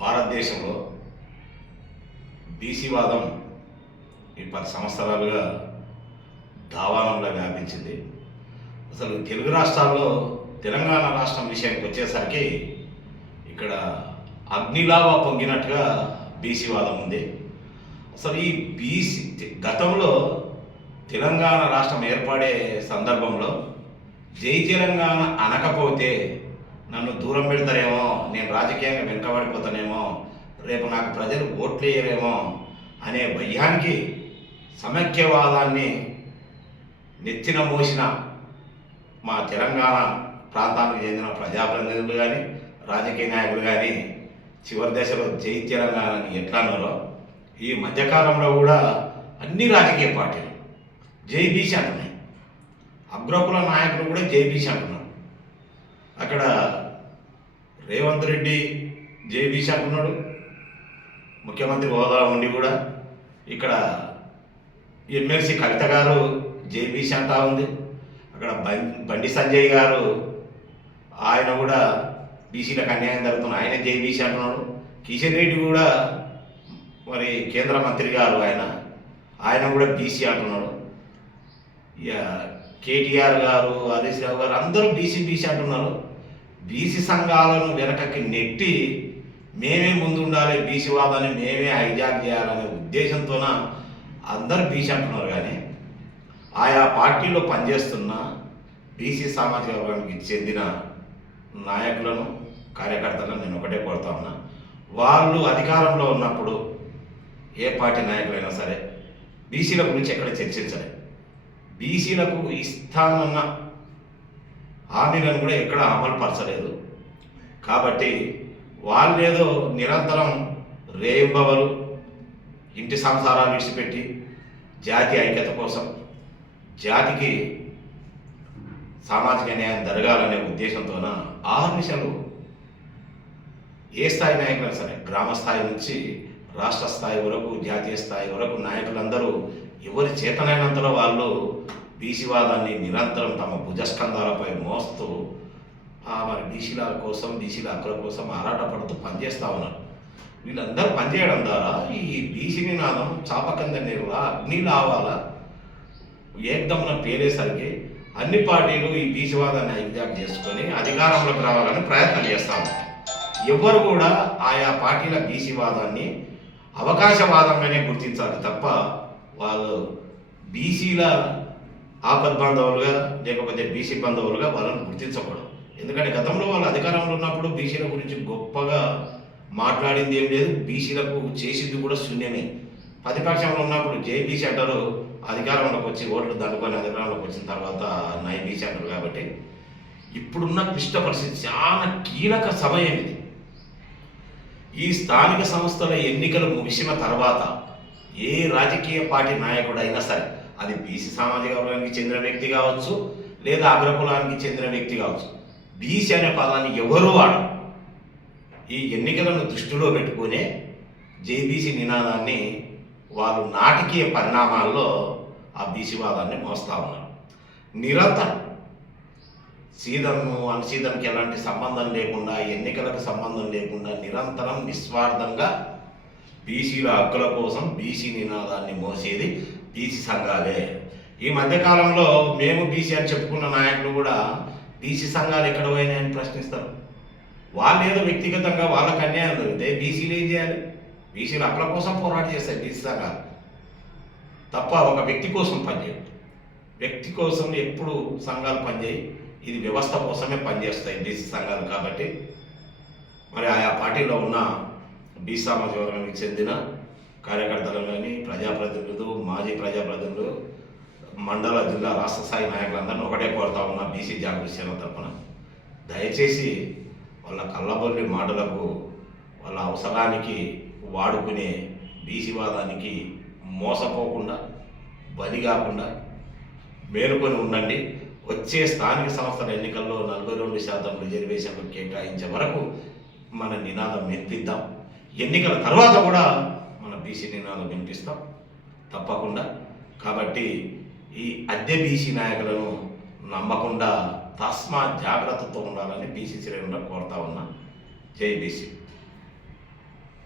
భారతదేశంలో బీసీవాదం ఈ 10 సంవత్సరాలుగా దావానంలో వ్యాపించింది. అసలు తెలుగు రాష్ట్రాల్లో తెలంగాణ రాష్ట్రం విషయానికి వచ్చేసరికి ఇక్కడ అగ్నిలాగా పొంగినట్టుగా బీసీవాదం ఉంది. అసలు ఈ బీసీ గతంలో తెలంగాణ రాష్ట్రం ఏర్పడే సందర్భంలో జై తెలంగాణ అనకపోతే నన్ను దూరం పెడతారేమో, నేను రాజకీయంగా వెనుకబడిపోతానేమో, రేపు నాకు ప్రజలు ఓట్లు వేయరేమో అనే భయానికి సమైక్యవాదాన్ని నెత్తిన మోసిన మా తెలంగాణ ప్రాంతానికి చెందిన ప్రజాప్రతినిధులు కానీ రాజకీయ నాయకులు కానీ చివరి దశలో జై తెలంగాణని ఎట్లా అన్నారో ఈ మధ్యకాలంలో కూడా అన్ని రాజకీయ పార్టీలు జై బీసీ అంటున్నాయి. అగ్రకుల నాయకులు కూడా జై బీసీ అంటున్నారు. అక్కడ రేవంత్ రెడ్డి జై బీసీ అంటున్నాడు, ముఖ్యమంత్రి హోదా ఉండి కూడా. ఇక్కడ ఎమ్మెల్సీ కవిత గారు జై బీసీ అంటా ఉంది. అక్కడ బండి సంజయ్ గారు ఆయన కూడా బీసీలకు అన్యాయం జరుగుతుంది, ఆయన జై బీసీ అంటున్నాడు. కిషన్ రెడ్డి కూడా మరి కేంద్ర మంత్రి గారు ఆయన కూడా బీసీ అంటున్నాడు. ఇక కేటీఆర్ గారు హరీష్ రావు గారు అందరూ బీసీ అంటున్నారు. బీసీ సంఘాలను వెనకకి నెట్టి మేమే ముందు ఉండాలి, బీసీ వాదాన్ని మేమే హైజాక్ చేయాలనే ఉద్దేశంతోన అందరూ బీసీ అంటున్నారు. కానీ ఆయా పార్టీలో పనిచేస్తున్న బీసీ సామాజిక వర్గానికి చెందిన నాయకులను కార్యకర్తలను నేను ఒకటే కోరుతా ఉన్నా, వాళ్ళు అధికారంలో ఉన్నప్పుడు ఏ పార్టీ నాయకులైనా సరే బీసీల గురించి ఎక్కడ చర్చించాలి. బీసీలకు ఇస్తానన్న హామీలను కూడా ఎక్కడ అమలు పరచలేదు. కాబట్టి వాళ్ళేదో నిరంతరం రేయింబవలు ఇంటి సంసారాలు విడిచిపెట్టి జాతి ఐక్యత కోసం, జాతికి సామాజిక న్యాయం జరగాలనే ఉద్దేశంతోన ఆర్నిశలు ఏ స్థాయి నాయకులైనా సరే గ్రామ స్థాయి నుంచి రాష్ట్ర స్థాయి వరకు జాతీయ స్థాయి వరకు నాయకులందరూ ఎవరి చేతనైనంతలో వాళ్ళు బీసీవాదాన్ని నిరంతరం తమ భుజస్కంధాలపై మోస్తూ మరి బీసీల కోసం, బీసీల హక్కుల కోసం ఆరాటపడుతూ పనిచేస్తూ ఉన్నారు. వీళ్ళందరూ పనిచేయడం ద్వారా ఈ బీసీ నినాదం చాపకంద నీరులా అగ్ని లావాలా ఏకదమ్మున పేరేసరికి అన్ని పార్టీలు ఈ బీసీవాదాన్ని హైజాక్ చేసుకొని అధికారంలోకి రావాలని ప్రయత్నం చేస్తూ ఉన్నారు. ఎవరు కూడా ఆయా పార్టీల బీసీవాదాన్ని అవకాశవాదంగానే గుర్తించాలి తప్ప వాళ్ళు బీసీల ఆపద్బాంధవులుగా లేకపోతే బీసీ బంధువులుగా వాళ్ళని గుర్తించకూడదు. ఎందుకంటే గతంలో వాళ్ళు అధికారంలో ఉన్నప్పుడు బీసీల గురించి గొప్పగా మాట్లాడింది ఏం లేదు, బీసీలకు చేసింది కూడా శూన్యమే. ప్రతిపక్షంలో ఉన్నప్పుడు జై బీసీ అంటారు, అధికారంలోకి వచ్చి ఓట్లు దండుకొని అధికారంలోకి వచ్చిన తర్వాత నై బీసీ అంటారు. కాబట్టి ఇప్పుడున్న క్లిష్ట పరిస్థితి చాలా కీలక సమయం ఇది. ఈ స్థానిక సంస్థల ఎన్నికలు ముగిసిన తర్వాత ఏ రాజకీయ పార్టీ నాయకుడు అయినా సరే, అది బీసీ సామాజిక వర్గానికి చెందిన వ్యక్తి కావచ్చు లేదా అగ్రకులానికి చెందిన వ్యక్తి కావచ్చు, బీసీ అనే పదాన్ని ఎవరు వాడరు. ఈ ఎన్నికలను దృష్టిలో పెట్టుకునే జేబీసీ నినాదాన్ని వాళ్ళు నాటకీయ పరిణామాల్లో ఆ బీసీవాదాన్ని మోస్తూ ఉన్నారు. నిరంతరం సీజన్ను అన్సీజన్కి ఎలాంటి సంబంధం లేకుండా, ఎన్నికలకు సంబంధం లేకుండా నిరంతరం నిస్వార్థంగా బీసీల హక్కుల కోసం బీసీ నినాదాన్ని మోసేది బీసీ సంఘాలే. ఈ మధ్యకాలంలో మేము బీసీ అని చెప్పుకున్న నాయకులు కూడా బీసీ సంఘాలు ఎక్కడ పోయినాయని ప్రశ్నిస్తారు. వాళ్ళు ఏదో వ్యక్తిగతంగా వాళ్ళకి అన్యాయం జరిగితే బీసీలు ఏం చేయాలి? బీసీల హక్కుల కోసం పోరాటం చేస్తాయి బీసీ సంఘాలు తప్ప ఒక వ్యక్తి కోసం పనిచేయదు. వ్యక్తి కోసం ఎప్పుడు సంఘాలు పనిచేయి, ఇది వ్యవస్థ కోసమే పనిచేస్తాయి బీసీ సంఘాలు. కాబట్టి మరి ఆయా పార్టీలో ఉన్న బీసీ సామాజిక వర్గానికి చెందిన కార్యకర్తలు కానీ ప్రజాప్రతినిధులు, మాజీ ప్రజాప్రతినిధులు, మండల, జిల్లా, రాష్ట్ర స్థాయి నాయకులందరినీ ఒకటే కోరుతా ఉన్నా బీసీ జాగృతి సేన తరఫున, దయచేసి వాళ్ళ కళ్ళబొల్లి మాటలకు, వాళ్ళ అవసరానికి వాడుకునే బీసీవాదానికి మోసపోకుండా, బలి కాకుండా మేలుకొని ఉండండి. వచ్చే స్థానిక సంస్థల ఎన్నికల్లో 42% రిజర్వేషన్లు కేటాయించే వరకు మన నినాదం వినిపిద్దాం. ఎన్నికల తర్వాత కూడా మన బీసీ నినాదం వినిపిస్తాం తప్పకుండా. కాబట్టి ఈ అద్దె బీసీ నాయకులను నమ్మకుండా తస్మా జాగ్రత్తతో ఉండాలని బీసీ శ్రేణులను కోరుతా ఉన్నా. జై బీసీ.